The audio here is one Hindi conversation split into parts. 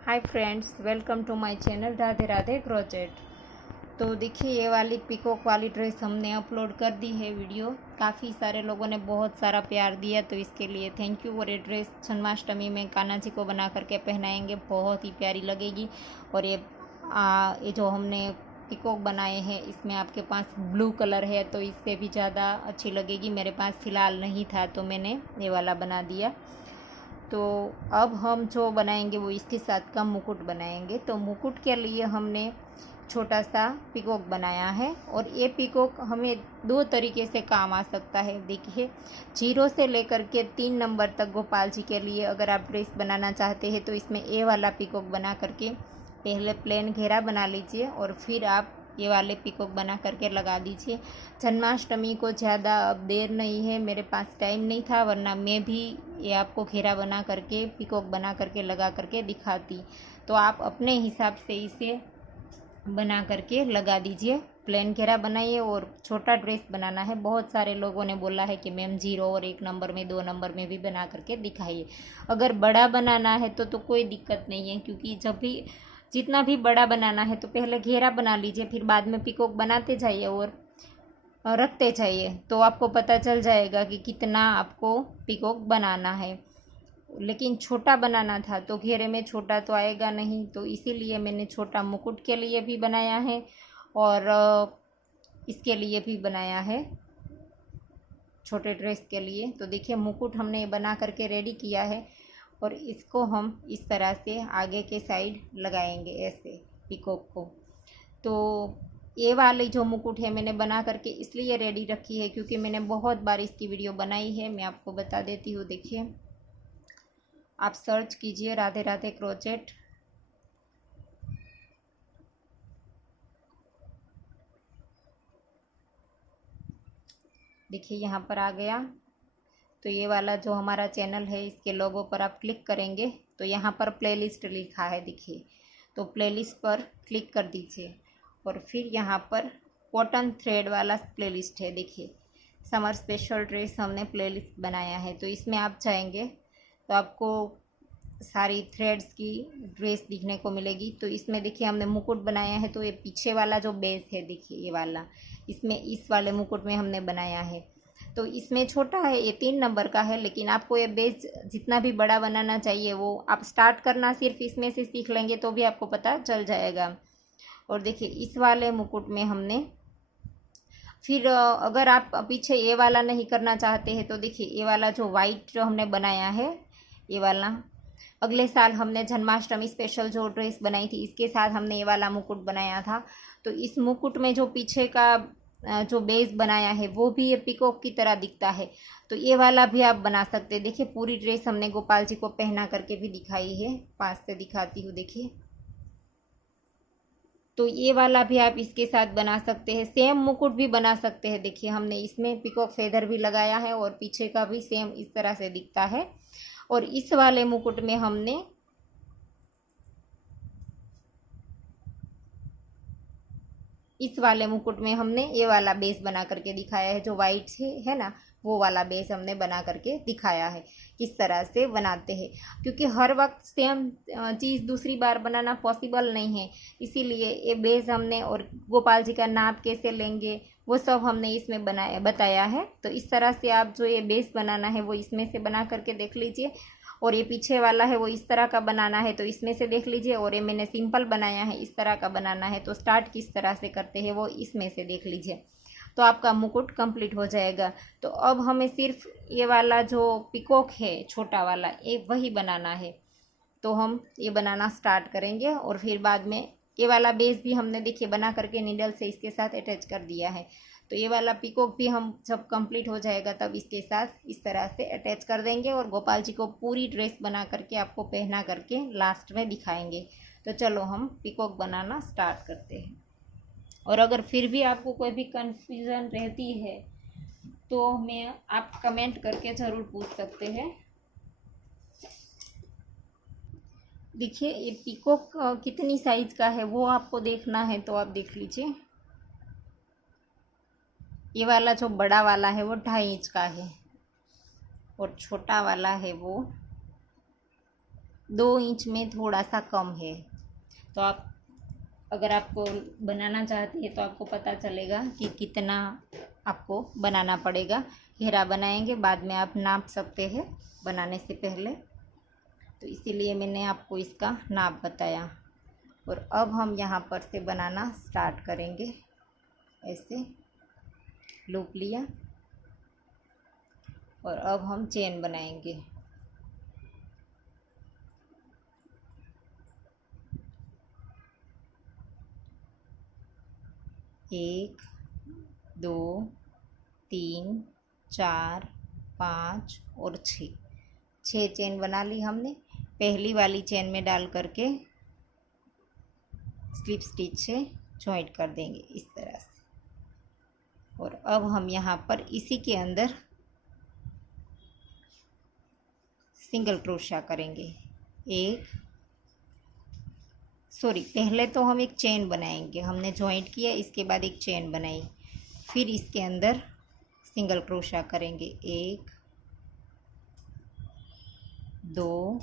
Hi friends, welcome to my channel Radhe Radhe crochet. तो देखिए, ये वाली पिकॉक वाली ड्रेस हमने अपलोड कर दी है वीडियो। काफ़ी सारे लोगों ने बहुत सारा प्यार दिया, तो इसके लिए थैंक यू। और ये ड्रेस जन्माष्टमी में कान्हा जी को बना करके पहनाएंगे, बहुत ही प्यारी लगेगी। और ये जो हमने पिकॉक बनाए हैं, इसमें आपके पास ब्लू कलर है तो इससे भी ज़्यादा अच्छी लगेगी। मेरे पास फ़िलहाल नहीं था तो मैंने ये वाला बना दिया। तो अब हम जो बनाएंगे वो इसके साथ का मुकुट बनाएंगे। तो मुकुट के लिए हमने छोटा सा पिकॉक बनाया है, और ये पिकॉक हमें दो तरीके से काम आ सकता है। देखिए, 0 से लेकर के 3 नंबर तक गोपाल जी के लिए अगर आप ड्रेस बनाना चाहते हैं तो इसमें ये वाला पिकॉक बना करके पहले प्लेन घेरा बना लीजिए, और फिर आप ये वाले पिकॉक बना करके लगा दीजिए। जन्माष्टमी को ज़्यादा अब देर नहीं है, मेरे पास टाइम नहीं था, वरना मैं भी ये आपको घेरा बना करके पिकॉक बना करके लगा करके दिखाती। तो आप अपने हिसाब से इसे बना करके लगा दीजिए। प्लेन घेरा बनाइए, और छोटा ड्रेस बनाना है। बहुत सारे लोगों ने बोला है कि मैम 0 और 1 नंबर में 2 नंबर में भी बना करके दिखाइए। अगर बड़ा बनाना है तो कोई दिक्कत नहीं है, क्योंकि जब भी जितना भी बड़ा बनाना है तो पहले घेरा बना लीजिए, फिर बाद में पिकॉक बनाते जाइए और रखते जाइए, तो आपको पता चल जाएगा कि कितना आपको पिकॉक बनाना है। लेकिन छोटा बनाना था तो घेरे में छोटा तो आएगा नहीं, तो इसीलिए मैंने छोटा मुकुट के लिए भी बनाया है और इसके लिए भी बनाया है, छोटे ड्रेस के लिए। तो देखिए, मुकुट हमने बना करके रेडी किया है, और इसको हम इस तरह से आगे के साइड लगाएंगे ऐसे पिकॉक को। तो ये वाली जो मुकुट है मैंने बना करके इसलिए रेडी रखी है क्योंकि मैंने बहुत बार इसकी वीडियो बनाई है। मैं आपको बता देती हूँ। देखिए, आप सर्च कीजिए राधे राधे क्रोचेट। देखिए, यहाँ पर आ गया। तो ये वाला जो हमारा चैनल है, इसके लोगो पर आप क्लिक करेंगे तो यहाँ पर प्लेलिस्ट लिखा है। देखिए, तो प्लेलिस्ट पर क्लिक कर दीजिए, और फिर यहाँ पर कॉटन थ्रेड वाला प्लेलिस्ट है। देखिए, समर स्पेशल ड्रेस हमने प्लेलिस्ट बनाया है, तो इसमें आप जाएंगे तो आपको सारी थ्रेड्स की ड्रेस दिखने को मिलेगी। तो इसमें देखिए, हमने मुकुट बनाया है, तो ये पीछे वाला जो बेस है, देखिए ये वाला, इसमें इस वाले मुकुट में हमने बनाया है। तो इसमें छोटा है, ये 3 नंबर का है, लेकिन आपको ये बेस जितना भी बड़ा बनाना चाहिए वो आप स्टार्ट करना सिर्फ इसमें से सीख लेंगे तो भी आपको पता चल जाएगा। और देखिए, इस वाले मुकुट में हमने फिर अगर आप पीछे ये वाला नहीं करना चाहते हैं तो देखिए, ये वाला जो वाइट जो हमने बनाया है, ये वाला अगले साल हमने जन्माष्टमी स्पेशल जो ड्रेस बनाई थी इसके साथ हमने ये वाला मुकुट बनाया था। तो इस मुकुट में जो पीछे का जो बेस बनाया है वो भी ये पिकॉक की तरह दिखता है। तो ये वाला भी आप बना सकते हैं। देखिए, पूरी ड्रेस हमने गोपाल जी को पहना करके भी दिखाई है, पास से दिखाती हूँ। देखिए, तो ये वाला भी आप इसके साथ बना सकते हैं। सेम मुकुट भी बना सकते हैं। देखिए, हमने इसमें पिकॉक फेदर भी लगाया है, और पीछे का भी सेम इस तरह से दिखता है। और इस वाले मुकुट में हमने ये वाला बेस बना करके दिखाया है, जो वाइट है ना, वो वाला बेस हमने बना करके दिखाया है किस तरह से बनाते हैं। क्योंकि हर वक्त सेम चीज़ दूसरी बार बनाना पॉसिबल नहीं है, इसीलिए ये बेस हमने, और गोपाल जी का नाप कैसे लेंगे वो सब हमने इसमें बताया है। तो इस तरह से आप जो ये बेस बनाना है वो इसमें से बना करके देख लीजिए, और ये पीछे वाला है वो इस तरह का बनाना है तो इसमें से देख लीजिए, और ये मैंने सिंपल बनाया है इस तरह का बनाना है तो स्टार्ट किस तरह से करते हैं वो इसमें से देख लीजिए। तो आपका मुकुट कंप्लीट हो जाएगा। तो अब हमें सिर्फ ये वाला जो पिकॉक है छोटा वाला, ये वही बनाना है। तो हम ये बनाना स्टार्ट करेंगे, और फिर बाद में ये वाला बेस भी हमने देखिए बना करके नीडल से इसके साथ अटैच कर दिया है। तो ये वाला पिकॉक भी हम जब कंप्लीट हो जाएगा तब इसके साथ इस तरह से अटैच कर देंगे, और गोपाल जी को पूरी ड्रेस बना करके आपको पहना करके लास्ट में दिखाएंगे। तो चलो हम पिकॉक बनाना स्टार्ट करते हैं। और अगर फिर भी आपको कोई भी कन्फ्यूज़न रहती है तो आप कमेंट करके ज़रूर पूछ सकते हैं। देखिए, ये पिकॉक कितनी साइज़ का है वो आपको देखना है तो आप देख लीजिए। ये वाला जो बड़ा वाला है वो 2.5 इंच का है, और छोटा वाला है वो 2 इंच में थोड़ा सा कम है। तो आप अगर आपको बनाना चाहते हैं तो आपको पता चलेगा कि कितना आपको बनाना पड़ेगा। घेरा बनाएंगे, बाद में आप नाप सकते हैं बनाने से पहले, तो इसीलिए मैंने आपको इसका नाप बताया। और अब हम यहाँ पर से बनाना स्टार्ट करेंगे। ऐसे लूप लिया और अब हम चेन बनाएंगे। एक, 2, 3, 4, 5 और 6 चेन बना ली हमने। पहली वाली चेन में डाल करके स्लिप स्टिच से जॉइंट कर देंगे इस तरह से। और अब हम यहाँ पर इसी के अंदर सिंगल क्रोशा करेंगे। पहले तो हम एक चेन बनाएंगे। हमने जॉइंट किया, इसके बाद एक चेन बनाई, फिर इसके अंदर सिंगल क्रोशा करेंगे। 1, 2,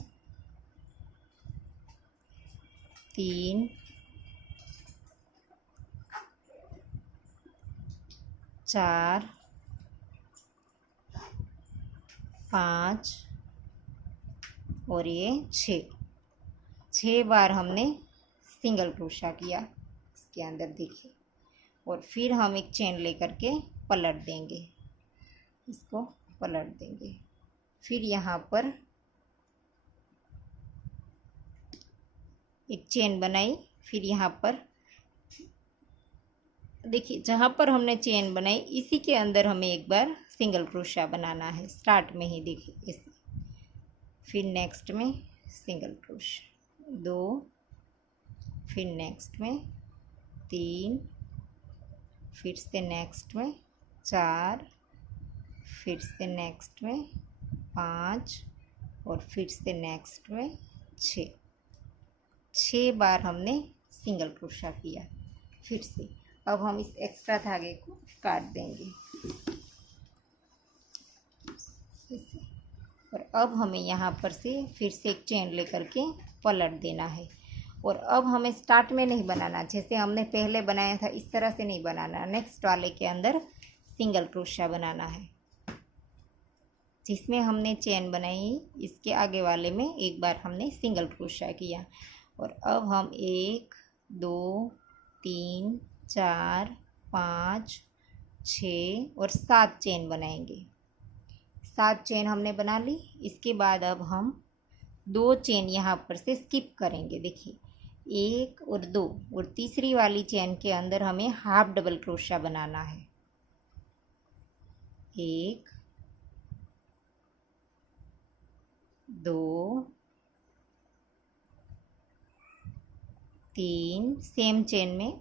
3, 4, 5 और ये 6 बार हमने सिंगल क्रोशा किया इसके अंदर, देखिए। और फिर हम एक चेन लेकर के पलट देंगे, इसको पलट देंगे। फिर यहाँ पर एक चेन बनाई, फिर यहाँ पर देखिए जहाँ पर हमने चेन बनाई इसी के अंदर हमें एक बार सिंगल क्रोशा बनाना है, स्टार्ट में ही, देखिए इसे। फिर नेक्स्ट में सिंगल क्रोशा 2, फिर नेक्स्ट में 3, फिर से नेक्स्ट में 4, फिर से नेक्स्ट में 5 और फिर से नेक्स्ट में 6 बार हमने सिंगल क्रोशा किया। फिर से अब हम इस एक्स्ट्रा धागे को काट देंगे ऐसे। और अब हमें यहाँ पर से फिर से एक चेन लेकर के पलट देना है। और अब हमें स्टार्ट में नहीं बनाना, जैसे हमने पहले बनाया था इस तरह से नहीं बनाना। नेक्स्ट वाले के अंदर सिंगल क्रोशा बनाना है। जिसमें हमने चेन बनाई इसके आगे वाले में एक बार हमने सिंगल क्रोशा किया। और अब हम 1, 2, 3, 4, 5, 6 और 7 चेन बनाएंगे। 7 चेन हमने बना ली। इसके बाद अब हम 2 चेन यहाँ पर से स्किप करेंगे, देखिए 1 और 2, और तीसरी वाली चेन के अंदर हमें हाफ डबल क्रोशा बनाना है। 1, 2, 3, सेम चेन में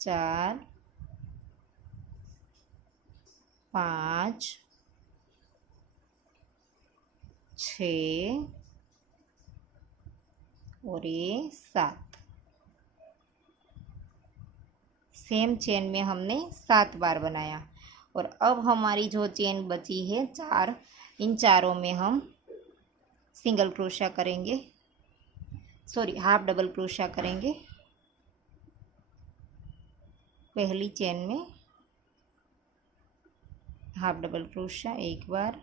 4, 5, 6 और ये 7। सेम चेन में हमने 7 बार बनाया। और अब हमारी जो चेन बची है 4, इन चारों में हम सिंगल क्रोशा करेंगे, हाफ डबल क्रोशा करेंगे। पहली चेन में हाफ डबल क्रोशा 1 बार,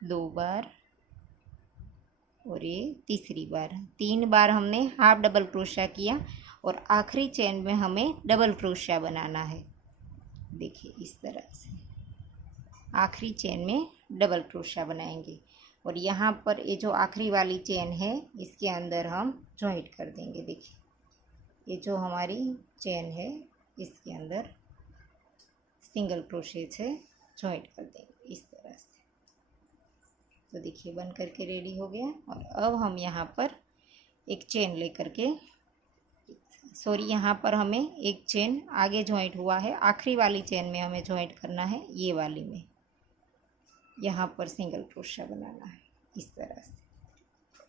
2 बार और ये तीसरी बार। 3 बार हमने हाफ डबल क्रोशा किया और आखिरी चेन में हमें डबल क्रोशा बनाना है, देखिए इस तरह से। आखिरी चेन में डबल क्रोशा बनाएंगे। और यहाँ पर ये जो आखिरी वाली चेन है इसके अंदर हम जॉइंट कर देंगे, देखिए ये जो हमारी चेन है इसके अंदर सिंगल क्रोशे से जॉइंट कर देंगे इस तरह से। तो देखिए बन करके रेडी हो गया। और अब हम यहाँ पर एक चेन लेकर के, यहाँ पर हमें एक चेन आगे जॉइंट हुआ है, आखिरी वाली चेन में हमें जॉइंट करना है, ये वाली में यहाँ पर सिंगल क्रोशा बनाना है इस तरह से।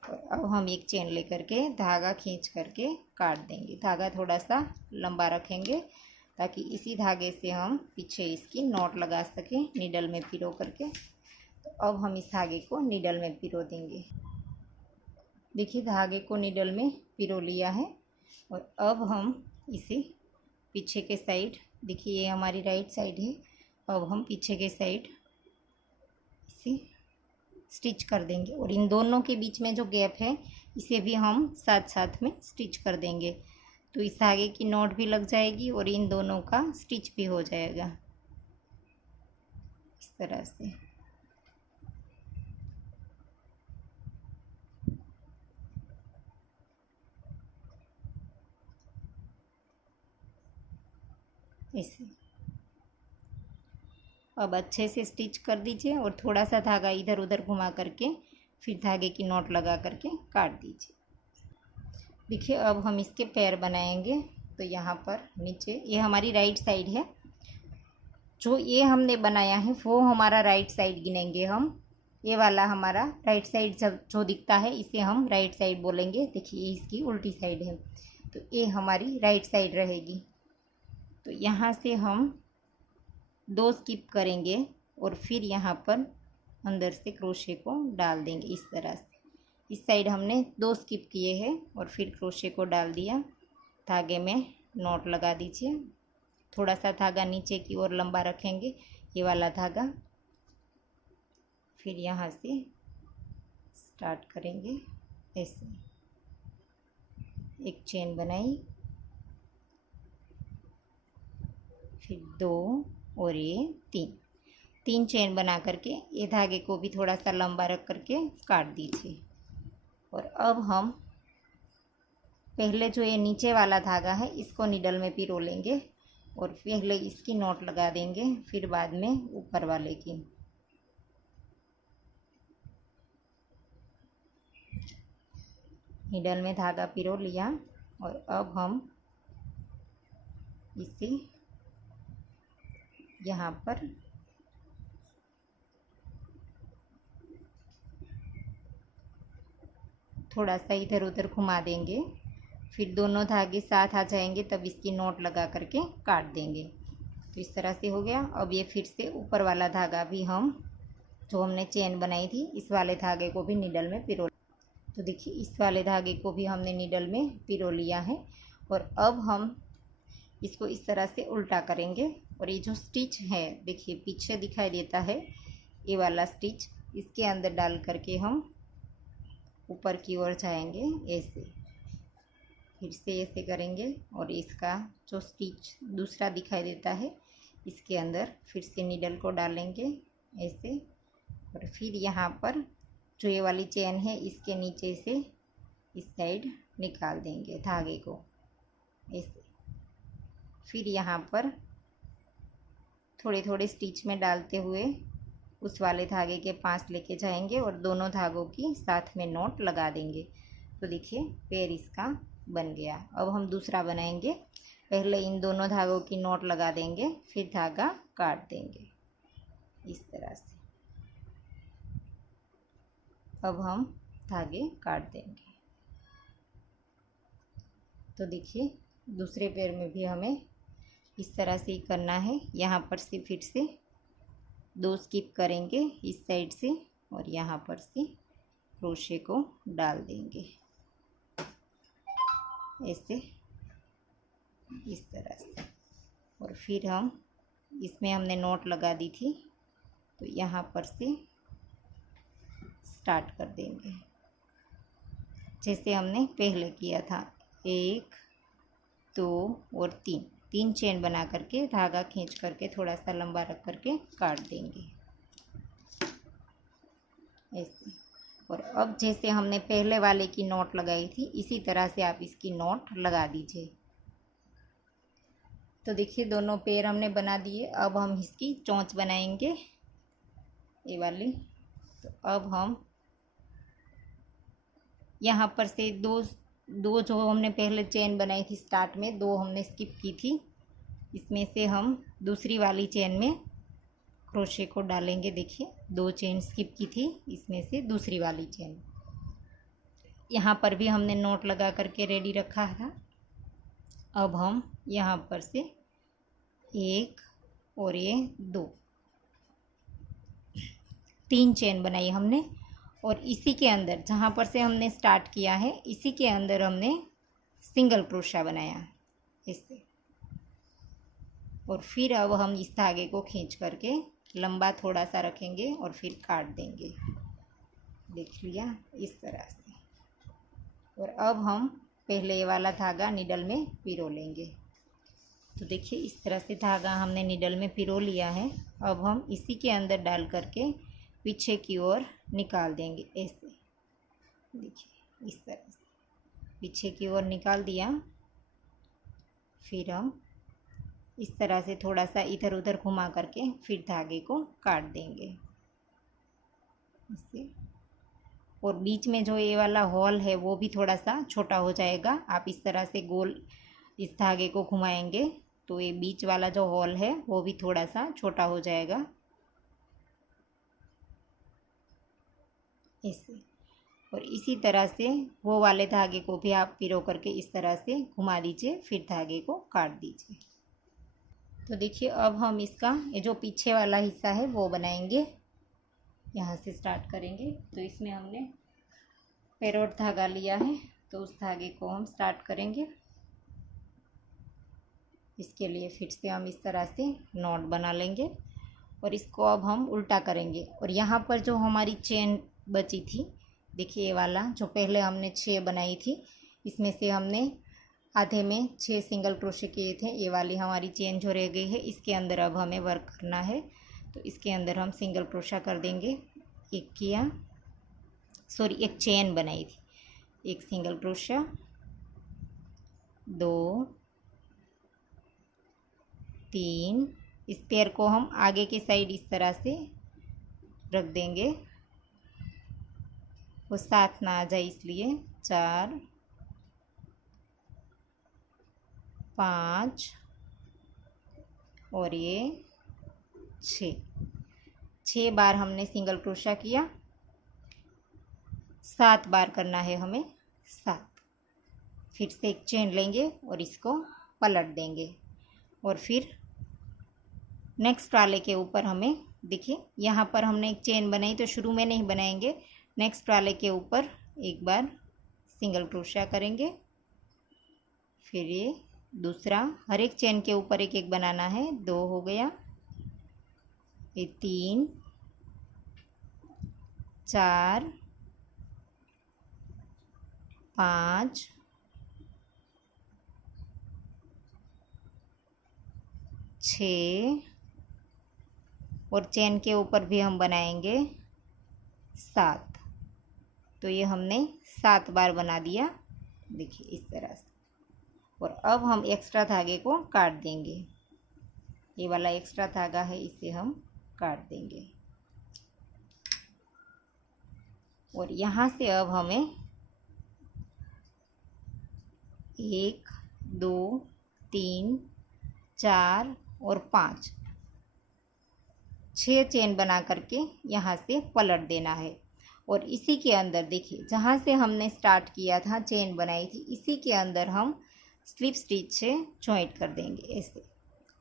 और अब हम एक चेन लेकर के धागा खींच करके काट देंगे। धागा थोड़ा सा लंबा रखेंगे ताकि इसी धागे से हम पीछे इसकी नॉट लगा सकें नीडल में पिरो करके। तो तो अब हम इस धागे को नीडल में पिरो देंगे। देखिए धागे को नीडल में पिरो लिया है और अब हम इसे पीछे के साइड, देखिए ये हमारी राइट साइड है, अब हम पीछे के साइड इसे स्टिच कर देंगे और इन दोनों के बीच में जो गैप है इसे भी हम साथ साथ में स्टिच कर देंगे। तो इस धागे की नॉट भी लग जाएगी और इन दोनों का स्टिच भी हो जाएगा इस तरह से। ऐसे अब अच्छे से स्टिच कर दीजिए और थोड़ा सा धागा इधर उधर घुमा करके फिर धागे की नॉट लगा करके काट दीजिए। देखिए अब हम इसके पैर बनाएंगे। तो यहाँ पर नीचे ये हमारी राइट साइड है, जो ये हमने बनाया है वो हमारा राइट साइड गिनेंगे हम। ये वाला हमारा राइट साइड जो दिखता है इसे हम राइट साइड बोलेंगे। देखिए इसकी उल्टी साइड है तो ये हमारी राइट साइड रहेगी। तो यहाँ से हम 2 स्किप करेंगे और फिर यहाँ पर अंदर से क्रोशे को डाल देंगे इस तरह से। इस साइड हमने 2 स्किप किए हैं और फिर क्रोशे को डाल दिया। धागे में नॉट लगा दीजिए। थोड़ा सा धागा नीचे की ओर लंबा रखेंगे, ये वाला धागा। फिर यहाँ से स्टार्ट करेंगे ऐसे, एक चेन बनाई, फिर 2 और ये 3 चेन बना करके ये धागे को भी थोड़ा सा लंबा रख करके काट दीजिए। और अब हम पहले जो ये नीचे वाला धागा है इसको नीडल में पिरो लेंगे और पहले इसकी नॉट लगा देंगे, फिर बाद में ऊपर वाले की। नीडल में धागा पिरो लिया और अब हम इसे यहाँ पर थोड़ा सा इधर उधर घुमा देंगे, फिर दोनों धागे साथ आ जाएंगे तब इसकी नॉट लगा करके काट देंगे। तो इस तरह से हो गया। अब ये फिर से ऊपर वाला धागा भी हम जो हमने चेन बनाई थी इस वाले धागे को भी नीडल में पिरो। तो देखिए इस वाले धागे को भी हमने नीडल में पिरो लिया है और अब हम इसको इस तरह से उल्टा करेंगे और ये जो स्टिच है देखिए पीछे दिखाई देता है, ये वाला स्टिच इसके अंदर डाल करके हम ऊपर की ओर जाएंगे ऐसे। फिर से ऐसे करेंगे और इसका जो स्टिच दूसरा दिखाई देता है इसके अंदर फिर से नीडल को डालेंगे ऐसे। और फिर यहाँ पर जो ये वाली चेन है इसके नीचे से इस साइड निकाल देंगे धागे को ऐसे। फिर यहाँ पर थोड़े थोड़े स्टिच में डालते हुए उस वाले धागे के पास लेके जाएंगे और दोनों धागों की साथ में नॉट लगा देंगे। तो देखिए पैर इसका बन गया। अब हम दूसरा बनाएंगे। पहले इन दोनों धागों की नॉट लगा देंगे, फिर धागा काट देंगे इस तरह से। अब हम धागे काट देंगे। तो देखिए दूसरे पैर में भी हमें इस तरह से ही करना है। यहाँ पर से फिर से 2 स्किप करेंगे इस साइड से और यहाँ पर से क्रोशे को डाल देंगे ऐसे इस तरह से। और फिर हम इसमें हमने नॉट लगा दी थी तो यहाँ पर से स्टार्ट कर देंगे जैसे हमने पहले किया था। 1 2 और 3 चेन बना करके धागा खींच करके थोड़ा सा लंबा रख करके काट देंगे ऐसे। और अब जैसे हमने पहले वाले की नॉट लगाई थी इसी तरह से आप इसकी नॉट लगा दीजिए। तो देखिए दोनों पैर हमने बना दिए। अब हम इसकी चोंच बनाएंगे ये वाली। तो अब हम यहाँ पर से दो जो हमने पहले चेन बनाई थी स्टार्ट में 2 हमने स्किप की थी, इसमें से हम दूसरी वाली चेन में क्रोशे को डालेंगे। देखिए 2 चेन स्किप की थी, इसमें से दूसरी वाली चेन। यहाँ पर भी हमने नॉट लगा करके रेडी रखा था। अब हम यहाँ पर से 1 और ये 2 3 चेन बनाई हमने, और इसी के अंदर जहाँ पर से हमने स्टार्ट किया है इसी के अंदर हमने सिंगल क्रोशा बनाया इससे। और फिर अब हम इस धागे को खींच करके लंबा थोड़ा सा रखेंगे और फिर काट देंगे, देख लिया इस तरह से। और अब हम पहले ये वाला धागा निडल में पिरो लेंगे। तो देखिए इस तरह से धागा हमने निडल में पिरो लिया है। अब हम इसी के अंदर डाल करके पीछे की ओर निकाल देंगे ऐसे, देखिए इस तरह से पीछे की ओर निकाल दिया। फिर हम इस तरह से थोड़ा सा इधर उधर घुमा करके फिर धागे को काट देंगे इससे। और बीच में जो ये वाला हॉल है वो भी थोड़ा सा छोटा हो जाएगा। आप इस तरह से गोल इस धागे को घुमाएंगे तो ये बीच वाला जो हॉल है वो भी थोड़ा सा छोटा हो जाएगा ऐसे। और इसी तरह से वो वाले धागे को भी आप पिरो करके इस तरह से घुमा दीजिए, फिर धागे को काट दीजिए। तो देखिए अब हम इसका ये जो पीछे वाला हिस्सा है वो बनाएंगे। यहाँ से स्टार्ट करेंगे। तो इसमें हमने पैरोट धागा लिया है, तो उस धागे को हम स्टार्ट करेंगे। इसके लिए फिर से हम इस तरह से नॉट बना लेंगे और इसको अब हम उल्टा करेंगे। और यहाँ पर जो हमारी चेन बची थी, देखिए ये वाला जो पहले हमने 6 बनाई थी, इसमें से हमने आधे में 6 सिंगल क्रोशे किए थे। ये वाली हमारी चेन जो रह गई है इसके अंदर अब हमें वर्क करना है। तो इसके अंदर हम सिंगल क्रोशा कर देंगे। एक किया, सॉरी एक चेन बनाई थी, एक सिंगल क्रोशा, 2 3, इस पैर को हम आगे के साइड इस तरह से रख देंगे, वो साथ ना आ जाए इसलिए। 4 5 और ये 6 बार हमने सिंगल क्रोशा किया। 7 बार करना है हमें, 7। फिर से एक चेन लेंगे और इसको पलट देंगे। और फिर नेक्स्ट वाले के ऊपर हमें, देखिए यहाँ पर हमने एक चेन बनाई तो शुरू में नहीं बनाएंगे, नेक्स्ट वाले के ऊपर एक बार सिंगल क्रोशा करेंगे। फिर ये दूसरा, हर एक चेन के ऊपर एक एक बनाना है। 2 हो गया, ये 3 4 5 6 और चेन के ऊपर भी हम बनाएंगे 7। तो ये हमने 7 बार बना दिया, देखिए इस तरह से। और अब हम एक्स्ट्रा धागे को काट देंगे। ये वाला एक्स्ट्रा धागा है, इसे हम काट देंगे। और यहाँ से अब हमें 1 2 3 4 और 5 6 चेन बना करके यहाँ से पलट देना है। और इसी के अंदर देखिए जहाँ से हमने स्टार्ट किया था, चेन बनाई थी, इसी के अंदर हम स्लिप स्टिच से जॉइंट कर देंगे ऐसे।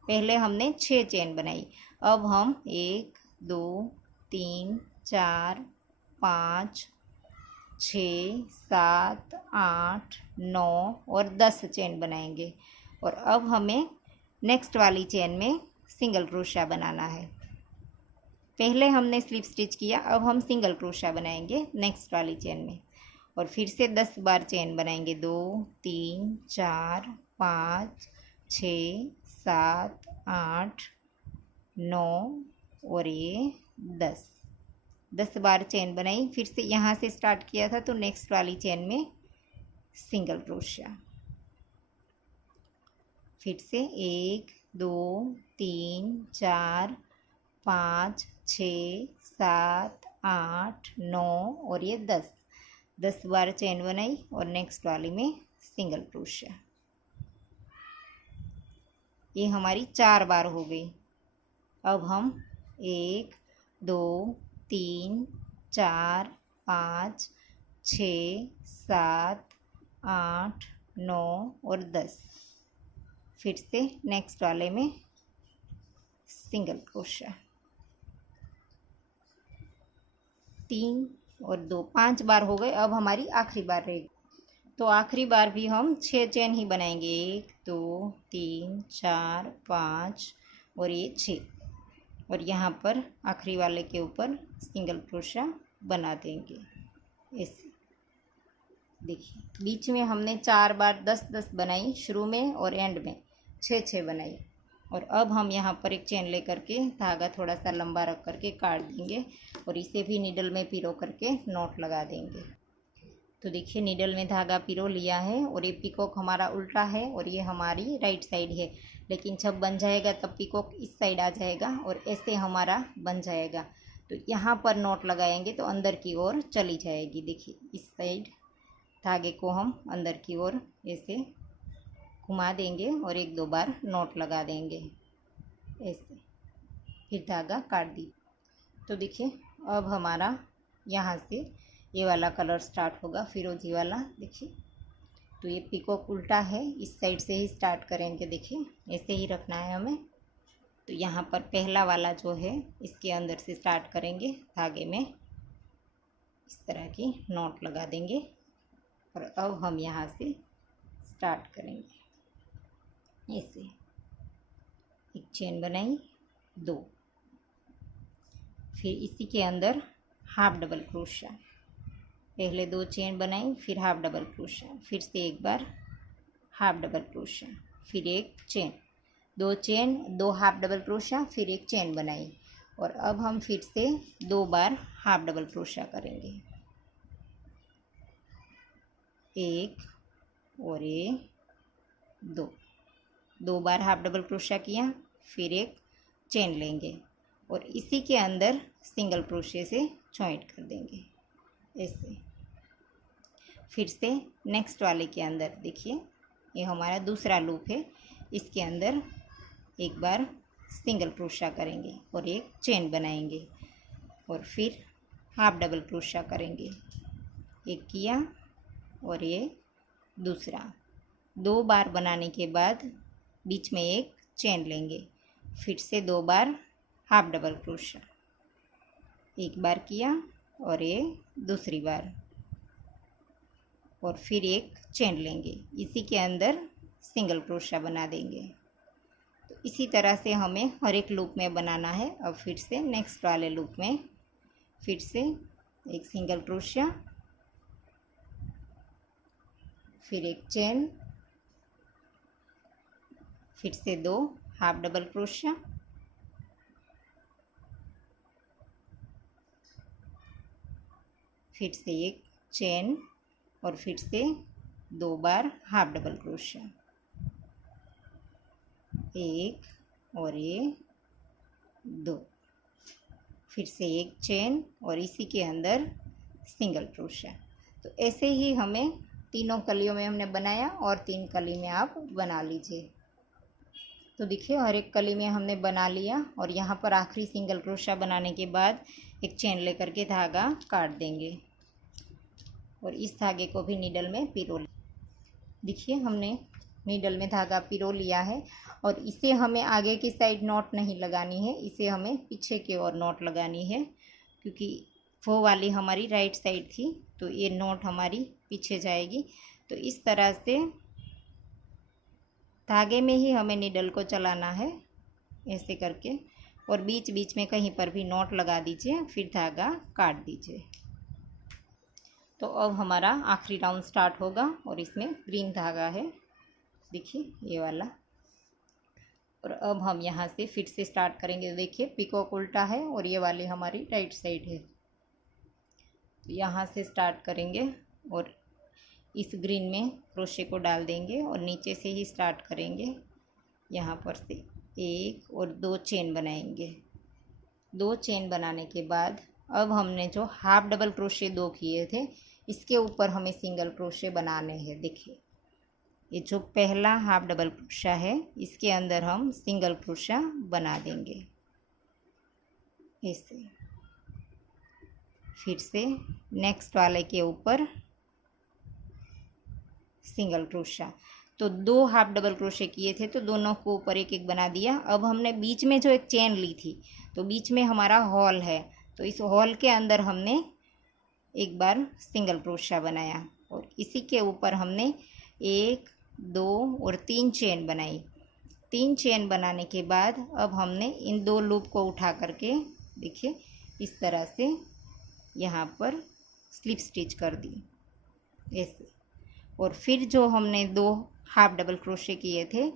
पहले हमने 6 चेन बनाई, अब हम 1 2 3 4 5 6 7 8 9 और 10 चेन बनाएंगे। और अब हमें नेक्स्ट वाली चेन में सिंगल क्रोशा बनाना है। पहले हमने स्लिप स्टिच किया, अब हम सिंगल क्रोशा बनाएंगे नेक्स्ट वाली चेन में। और फिर से 10 बार चेन बनाएंगे। 2 3 4 5 6 7 8 9 और ये 10 बार चेन बनाई। फिर से यहाँ से स्टार्ट किया था तो नेक्स्ट वाली चेन में सिंगल क्रोशा। फिर से 1 2 3 4 5 6 7 8 9 और ये 10 बार चेन बनाई और नेक्स्ट वाली में सिंगल क्रोशा। ये हमारी 4 बार हो गई। अब हम 1 2 3 4 5 6 7 8 9 और 10, फिर से नेक्स्ट वाले में सिंगल क्रोशा। 3 और 2, 5 बार हो गए। अब हमारी आखिरी बार रहेगी, तो आखिरी बार भी हम 6 चेन ही बनाएंगे। 1 2 3 4 5 और ये 6, और यहाँ पर आखिरी वाले के ऊपर सिंगल क्रोशा बना देंगे ऐसे। देखिए बीच में हमने 4 बार 10-10 बनाई, शुरू में और एंड में 6-6 बनाई। और अब हम यहाँ पर एक चेन लेकर के धागा थोड़ा सा लंबा रख करके काट देंगे और इसे भी नीडल में पिरो करके नॉट लगा देंगे। तो देखिए नीडल में धागा पिरो लिया है और ये पिकॉक हमारा उल्टा है और ये हमारी राइट साइड है, लेकिन जब बन जाएगा तब पिकॉक इस साइड आ जाएगा और ऐसे हमारा बन जाएगा। तो यहाँ पर नॉट लगाएंगे तो अंदर की ओर चली जाएगी। देखिए इस साइड धागे को हम अंदर की ओर ऐसे घुमा देंगे और 1-2 बार नॉट लगा देंगे ऐसे, फिर धागा काट दी। तो देखिए अब हमारा यहाँ से ये वाला कलर स्टार्ट होगा, फिरोजी वाला। देखिए तो ये पिकॉक उल्टा है, इस साइड से ही स्टार्ट करेंगे। देखिए ऐसे ही रखना है हमें। तो यहाँ पर पहला वाला जो है इसके अंदर से स्टार्ट करेंगे, धागे में इस तरह की नॉट लगा देंगे और अब हम यहाँ से स्टार्ट करेंगे ऐसे। एक चेन बनाई, 2, फिर इसी के अंदर हाफ डबल क्रोशा, पहले 2 चेन बनाई, फिर हाफ डबल क्रोशा, फिर से एक बार हाफ डबल क्रोशा, फिर एक chain, 2 chain, 2 half double crochet, फिर एक चेन बनाई। और अब हम फिर से 2 बार हाफ डबल क्रोशा करेंगे, 1 और ये 2 बार हाफ डबल क्रोशा किया, फिर एक चेन लेंगे और इसी के अंदर सिंगल क्रोशे से जॉइंट कर देंगे ऐसे। फिर से नेक्स्ट वाले के अंदर देखिए ये हमारा दूसरा लूप है, इसके अंदर एक बार सिंगल क्रोशा करेंगे और एक चेन बनाएंगे और फिर हाफ डबल क्रोशा करेंगे। एक किया और ये दूसरा, 2 बार बनाने के बाद बीच में एक चेन लेंगे, फिर से 2 बार हाफ डबल क्रोशा, एक बार किया और ये दूसरी बार, और फिर एक चेन लेंगे, इसी के अंदर सिंगल क्रोशा बना देंगे। तो इसी तरह से हमें हर एक लूप में बनाना है। अब फिर से नेक्स्ट वाले लूप में फिर से एक सिंगल क्रोशा, फिर एक चेन, फिर से 2 हाफ डबल क्रोशा, फिर से एक चेन और फिर से 2 बार हाफ डबल क्रोशा, 1 और ये 2, फिर से एक चेन और इसी के अंदर सिंगल क्रोशा। तो ऐसे ही हमें तीनों कलियों में हमने बनाया और 3 कली में आप बना लीजिए। तो देखिए हर एक कली में हमने बना लिया और यहाँ पर आखिरी सिंगल क्रोशा बनाने के बाद एक चेन लेकर के धागा काट देंगे और इस धागे को भी नीडल में पिरो। देखिए हमने नीडल में धागा पिरो लिया है और इसे हमें आगे की साइड नॉट नहीं लगानी है, इसे हमें पीछे की ओर नॉट लगानी है, क्योंकि वो वाली हमारी राइट साइड थी तो ये नॉट हमारी पीछे जाएगी। तो इस तरह से धागे में ही हमें नीडल को चलाना है ऐसे करके, और बीच बीच में कहीं पर भी नॉट लगा दीजिए, फिर धागा काट दीजिए। तो अब हमारा आखिरी राउंड स्टार्ट होगा और इसमें ग्रीन धागा है, देखिए ये वाला। और अब हम यहाँ से फिर से स्टार्ट करेंगे। देखिए पिकॉक उल्टा है और ये वाली हमारी राइट साइड है। तो यहाँ से स्टार्ट करेंगे और इस ग्रीन में क्रोशे को डाल देंगे और नीचे से ही स्टार्ट करेंगे। यहाँ पर से 1 और 2 चेन बनाएंगे। 2 चेन बनाने के बाद अब हमने जो हाफ डबल क्रोशे 2 किए थे इसके ऊपर हमें सिंगल क्रोशे बनाने हैं। देखिए ये जो पहला हाफ डबल क्रोशा है इसके अंदर हम सिंगल क्रोशा बना देंगे ऐसे। फिर से नेक्स्ट वाले के ऊपर सिंगल क्रोशा। तो 2 हाफ डबल क्रोशे किए थे तो दोनों को ऊपर एक एक बना दिया। अब हमने बीच में जो एक चेन ली थी तो बीच में हमारा हॉल है, तो इस हॉल के अंदर हमने एक बार सिंगल क्रोशिया बनाया और इसी के ऊपर हमने 1, 2 और 3 चेन बनाई। 3 चेन बनाने के बाद अब हमने इन 2 लूप को उठा करके देखिए इस तरह से यहाँ पर स्लिप स्टिच कर दी ऐसे। और फिर जो हमने 2 हाफ डबल क्रोशे किए थे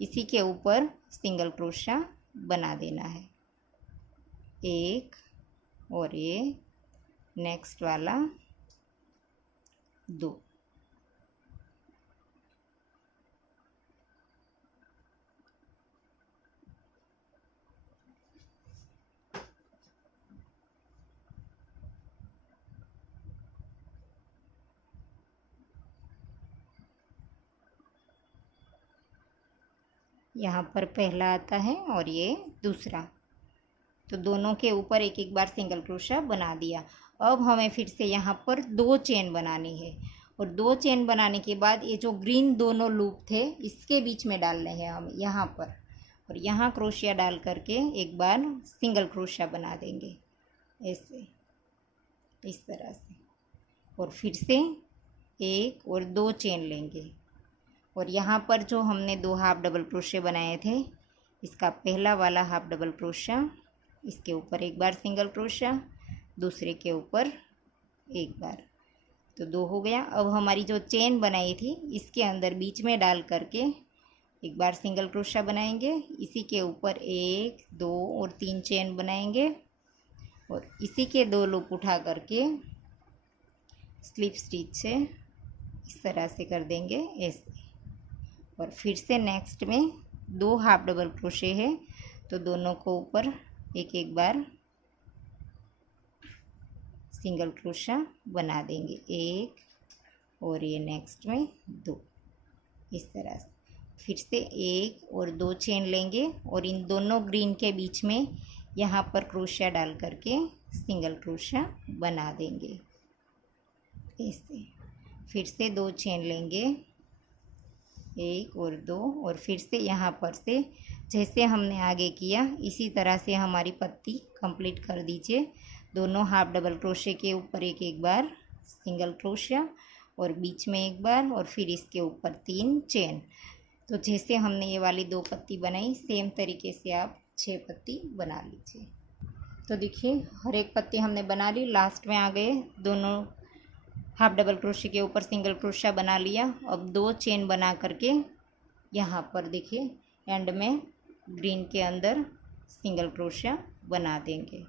इसी के ऊपर सिंगल क्रोशा बना देना है, एक और ये नेक्स्ट वाला 2। यहाँ पर पहला आता है और ये दूसरा, तो दोनों के ऊपर एक एक बार सिंगल क्रोशा बना दिया। अब हमें फिर से यहाँ पर 2 चेन बनानी है और 2 चेन बनाने के बाद ये जो ग्रीन दोनों लूप थे इसके बीच में डालने हैं हम यहाँ पर, और यहाँ क्रोशिया डाल करके एक बार सिंगल क्रोशा बना देंगे ऐसे इस तरह से। और फिर से 1 और 2 चेन लेंगे और यहाँ पर जो हमने 2 हाफ डबल क्रोशे बनाए थे इसका पहला वाला हाफ डबल क्रोशा, इसके ऊपर एक बार सिंगल क्रोशा, दूसरे के ऊपर एक बार, तो 2 हो गया। अब हमारी जो चेन बनाई थी इसके अंदर बीच में डाल करके एक बार सिंगल क्रोशा बनाएंगे, इसी के ऊपर 1, 2 और 3 चेन बनाएंगे और इसी के 2 लूप उठा करके स्लिप स्टिच से इस तरह से कर देंगे ऐसे। और फिर से नेक्स्ट में 2 हाफ डबल क्रोशे है तो दोनों को ऊपर एक एक बार सिंगल क्रोशा बना देंगे, 1 और ये नेक्स्ट में 2 इस तरह से। फिर से 1 और 2 चेन लेंगे और इन दोनों ग्रीन के बीच में यहाँ पर क्रोशिया डाल करके सिंगल क्रोशिया बना देंगे ऐसे। फिर से 2 चेन लेंगे, 1 और 2, और फिर से यहाँ पर से जैसे हमने आगे किया इसी तरह से हमारी पत्ती कंप्लीट कर दीजिए। दोनों हाफ डबल क्रोशे के ऊपर एक एक बार सिंगल क्रोशिया और बीच में एक बार और फिर इसके ऊपर 3 चेन। तो जैसे हमने ये वाली 2 पत्ती बनाई सेम तरीके से आप 6 पत्ती बना लीजिए। तो देखिए हर एक पत्ती हमने बना ली, लास्ट में आ गए, दोनों हाफ डबल क्रोशे के ऊपर सिंगल क्रोशिया बना लिया। अब 2 चेन बना करके यहाँ पर देखिए एंड में ग्रीन के अंदर सिंगल क्रोशिया बना देंगे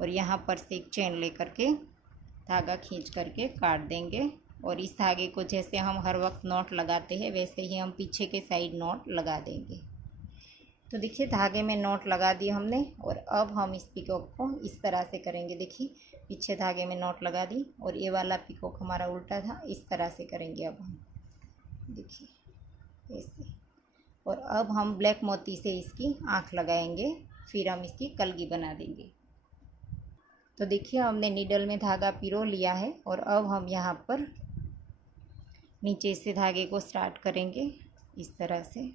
और यहाँ पर से एक चेन ले करके धागा खींच करके काट देंगे। और इस धागे को जैसे हम हर वक्त नॉट लगाते हैं वैसे ही हम पीछे के साइड नॉट लगा देंगे। तो देखिए धागे में नॉट लगा दिए हमने और अब हम इस पिकॉक को इस तरह से करेंगे। देखिए पीछे धागे में नॉट लगा दी और ये वाला पिकॉक हमारा उल्टा था, इस तरह से करेंगे अब हम, देखिए ऐसे। और अब हम ब्लैक मोती से इसकी आँख लगाएंगे, फिर हम इसकी कलगी बना देंगे। तो देखिए हमने नीडल में धागा पिरो लिया है और अब हम यहाँ पर नीचे से धागे को स्टार्ट करेंगे इस तरह से।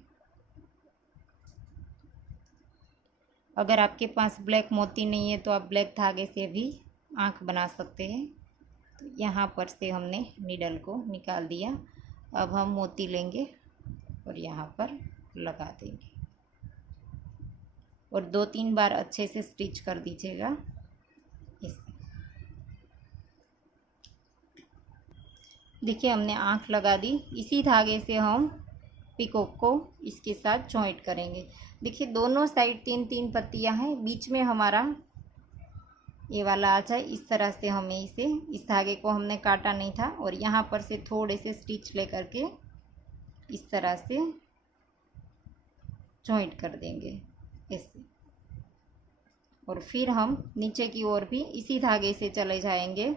अगर आपके पास ब्लैक मोती नहीं है तो आप ब्लैक धागे से भी आँख बना सकते हैं। तो यहाँ पर से हमने नीडल को निकाल दिया। अब हम मोती लेंगे और यहाँ पर लगा देंगे और 2-3 बार अच्छे से स्टिच कर दीजिएगा इसे। देखिए हमने आँख लगा दी, इसी धागे से हम पिकॉक को इसके साथ जॉइंट करेंगे। देखिए दोनों साइड 3-3 पत्तियां हैं, बीच में हमारा ये वाला आ जाए इस तरह से। हमें इसे इस धागे को हमने काटा नहीं था और यहाँ पर से थोड़े से स्टिच ले करके इस तरह से जॉइंट कर देंगे ऐसे। और फिर हम नीचे की ओर भी इसी धागे से चले जाएंगे,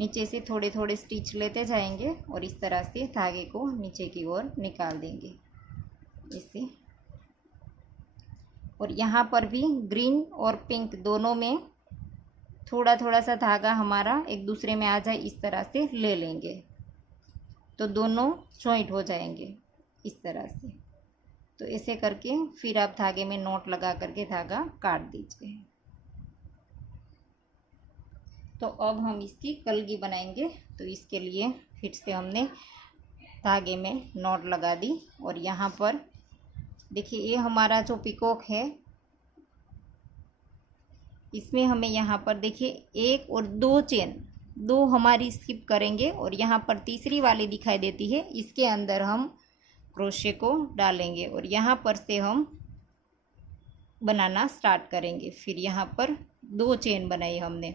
नीचे से थोड़े थोड़े स्टिच लेते जाएंगे और इस तरह से धागे को नीचे की ओर निकाल देंगे इसे। और यहाँ पर भी ग्रीन और पिंक दोनों में थोड़ा थोड़ा सा धागा हमारा एक दूसरे में आ जाए इस तरह से ले लेंगे, तो दोनों जॉइंट हो जाएंगे इस तरह से। तो ऐसे करके फिर आप धागे में नॉट लगा करके धागा काट दीजिए। तो अब हम इसकी कलगी बनाएंगे। तो इसके लिए फिर से हमने धागे में नॉट लगा दी और यहाँ पर देखिए ये हमारा जो पिकॉक है इसमें हमें यहाँ पर देखिए 1 और 2 चेन, 2 हमारी स्किप करेंगे और यहाँ पर तीसरी वाली दिखाई देती है, इसके अंदर हम क्रोशे को डालेंगे और यहाँ पर से हम बनाना स्टार्ट करेंगे। फिर यहाँ पर 2 चेन बनाई हमने,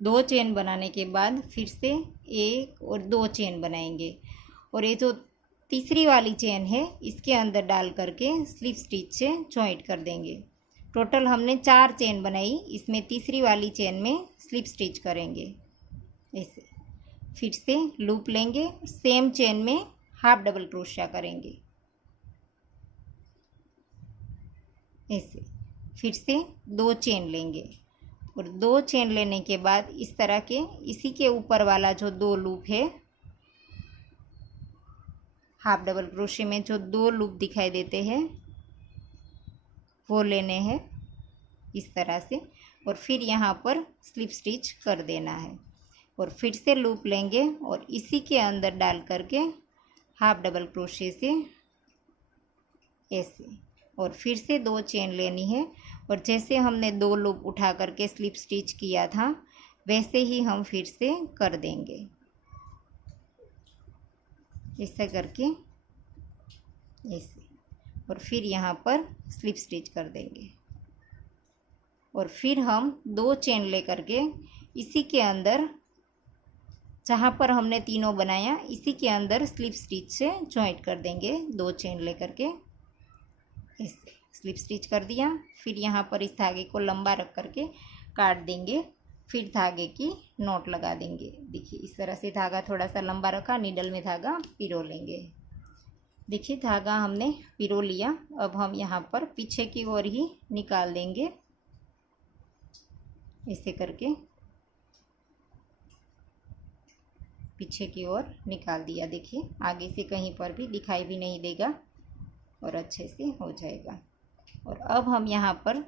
2 चेन बनाने के बाद फिर से 1 और 2 चेन बनाएंगे और ये जो तीसरी वाली चेन है इसके अंदर डाल करके स्लिप स्टिच से जॉइंट कर देंगे। टोटल हमने 4 चेन बनाई, इसमें तीसरी वाली चेन में स्लिप स्टिच करेंगे ऐसे। फिर से लूप लेंगे, सेम चेन में हाफ डबल क्रोशिया करेंगे ऐसे। फिर से 2 चेन लेंगे और 2 चेन लेने के बाद इस तरह के इसी के ऊपर वाला जो 2 लूप है, हाफ डबल क्रोशे में जो 2 लूप दिखाई देते हैं वो लेने हैं इस तरह से और फिर यहाँ पर स्लिप स्टिच कर देना है और फिर से लूप लेंगे और इसी के अंदर डाल करके हाफ डबल क्रोशे से ऐसे और फिर से 2 चेन लेनी है और जैसे हमने 2 लूप उठा करके स्लिप स्टिच किया था वैसे ही हम फिर से कर देंगे ऐसा करके ऐसे और फिर यहाँ पर स्लिप स्टिच कर देंगे और फिर हम 2 चेन ले करके इसी के अंदर जहाँ पर हमने तीनों बनाया इसी के अंदर स्लिप स्टिच से जॉइंट कर देंगे। 2 चेन ले करके ऐसे स्लिप स्टिच कर दिया। फिर यहाँ पर इस धागे को लंबा रख करके काट देंगे, फिर धागे की नॉट लगा देंगे। देखिए इस तरह से धागा थोड़ा सा लंबा रखा, नीडल में धागा पिरो लेंगे। देखिए धागा हमने पिरो लिया, अब हम यहाँ पर पीछे की ओर ही निकाल देंगे ऐसे करके पीछे की ओर निकाल दिया। देखिए आगे से कहीं पर भी दिखाई भी नहीं देगा और अच्छे से हो जाएगा। और अब हम यहाँ पर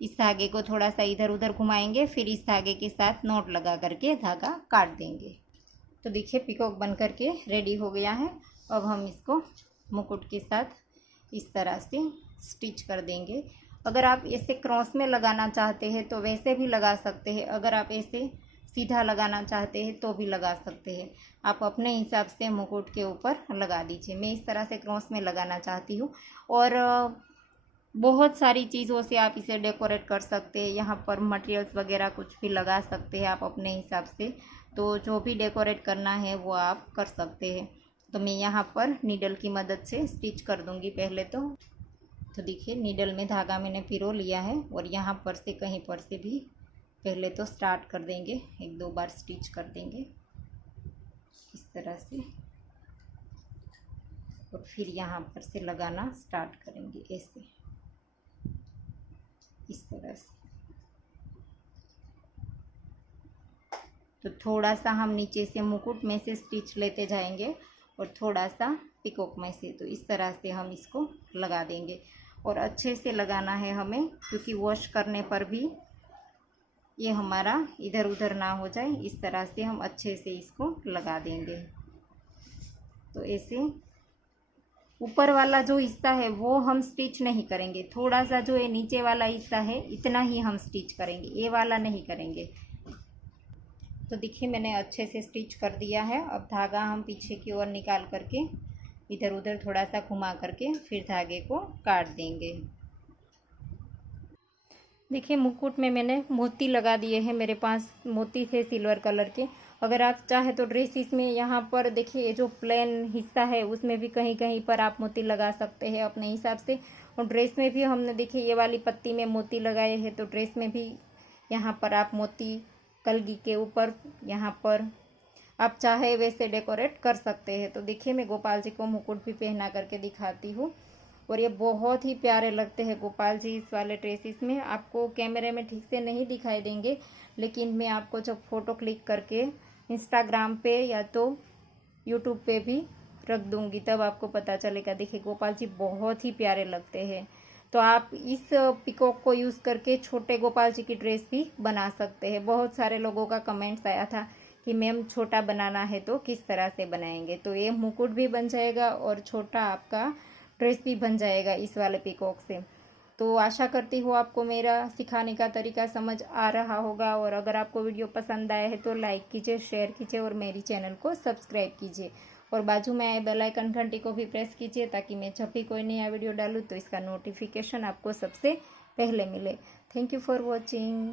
इस धागे को थोड़ा सा इधर उधर घुमाएंगे, फिर इस धागे के साथ नॉट लगा करके धागा काट देंगे। तो देखिए पिकॉक बन करके रेडी हो गया है। अब हम इसको मुकुट के साथ इस तरह से स्टिच कर देंगे। अगर आप ऐसे क्रॉस में लगाना चाहते हैं तो वैसे भी लगा सकते हैं, अगर आप ऐसे सीधा लगाना चाहते हैं तो भी लगा सकते हैं। आप अपने हिसाब से मुकुट के ऊपर लगा दीजिए। मैं इस तरह से क्रॉस में लगाना चाहती हूँ और बहुत सारी चीज़ों से आप इसे डेकोरेट कर सकते हैं। यहाँ पर मटेरियल्स वगैरह कुछ भी लगा सकते हैं आप अपने हिसाब से, तो जो भी डेकोरेट करना है वो आप कर सकते हैं। तो मैं यहाँ पर नीडल की मदद से स्टिच कर दूँगी पहले तो देखिए नीडल में धागा मैंने पिरो लिया है और यहाँ पर से कहीं पर से भी पहले तो स्टार्ट कर देंगे, 1-2 बार स्टिच कर देंगे इस तरह से और फिर यहाँ पर से लगाना स्टार्ट करेंगे ऐसे इस तरह से। तो थोड़ा सा हम नीचे से मुकुट में से स्टिच लेते जाएंगे और थोड़ा सा पिकॉक में से, तो इस तरह से हम इसको लगा देंगे और अच्छे से लगाना है हमें, क्योंकि वॉश करने पर भी ये हमारा इधर उधर ना हो जाए। इस तरह से हम अच्छे से इसको लगा देंगे। तो ऐसे ऊपर वाला जो हिस्सा है वो हम स्टिच नहीं करेंगे, थोड़ा सा जो ये नीचे वाला हिस्सा है इतना ही हम स्टिच करेंगे, ये वाला नहीं करेंगे। तो देखिए मैंने अच्छे से स्टिच कर दिया है। अब धागा हम पीछे की ओर निकाल करके इधर उधर थोड़ा सा घुमा करके फिर धागे को काट देंगे। देखिए मुकुट में मैंने मोती लगा दिए हैं, मेरे पास मोती थे सिल्वर कलर के। अगर आप चाहे तो ड्रेसिस में यहाँ पर देखिए जो प्लेन हिस्सा है उसमें भी कहीं कहीं पर आप मोती लगा सकते हैं अपने हिसाब से। और ड्रेस में भी हमने देखिए ये वाली पत्ती में मोती लगाए हैं, तो ड्रेस में भी यहाँ पर आप मोती कलगी के ऊपर यहाँ पर आप चाहे वैसे डेकोरेट कर सकते हैं। तो देखिए मैं गोपाल जी को मुकुट भी पहना करके दिखाती हूँ और ये बहुत ही प्यारे लगते हैं गोपाल जी इस वाले ड्रेसेस में। आपको कैमरे में ठीक से नहीं दिखाई देंगे, लेकिन मैं आपको जब फ़ोटो क्लिक करके इंस्टाग्राम पे या तो यूट्यूब पे भी रख दूँगी तब आपको पता चलेगा। देखिए गोपाल जी बहुत ही प्यारे लगते हैं। तो आप इस पिकॉक को यूज़ करके छोटे गोपाल जी की ड्रेस भी बना सकते हैं। बहुत सारे लोगों का कमेंट्स आया था कि मैम छोटा बनाना है तो किस तरह से बनाएंगे। तो ये मुकुट भी बन जाएगा और छोटा आपका ड्रेस भी बन जाएगा इस वाले पिकॉक से। तो आशा करती हूँ आपको मेरा सिखाने का तरीका समझ आ रहा होगा, और अगर आपको वीडियो पसंद आया है तो लाइक कीजिए, शेयर कीजिए और मेरी चैनल को सब्सक्राइब कीजिए, और बाजू में आए बेल आइकन घंटी को भी प्रेस कीजिए ताकि मैं जब भी कोई नया वीडियो डालूँ तो इसका नोटिफिकेशन आपको सबसे पहले मिले। Thank you for watching.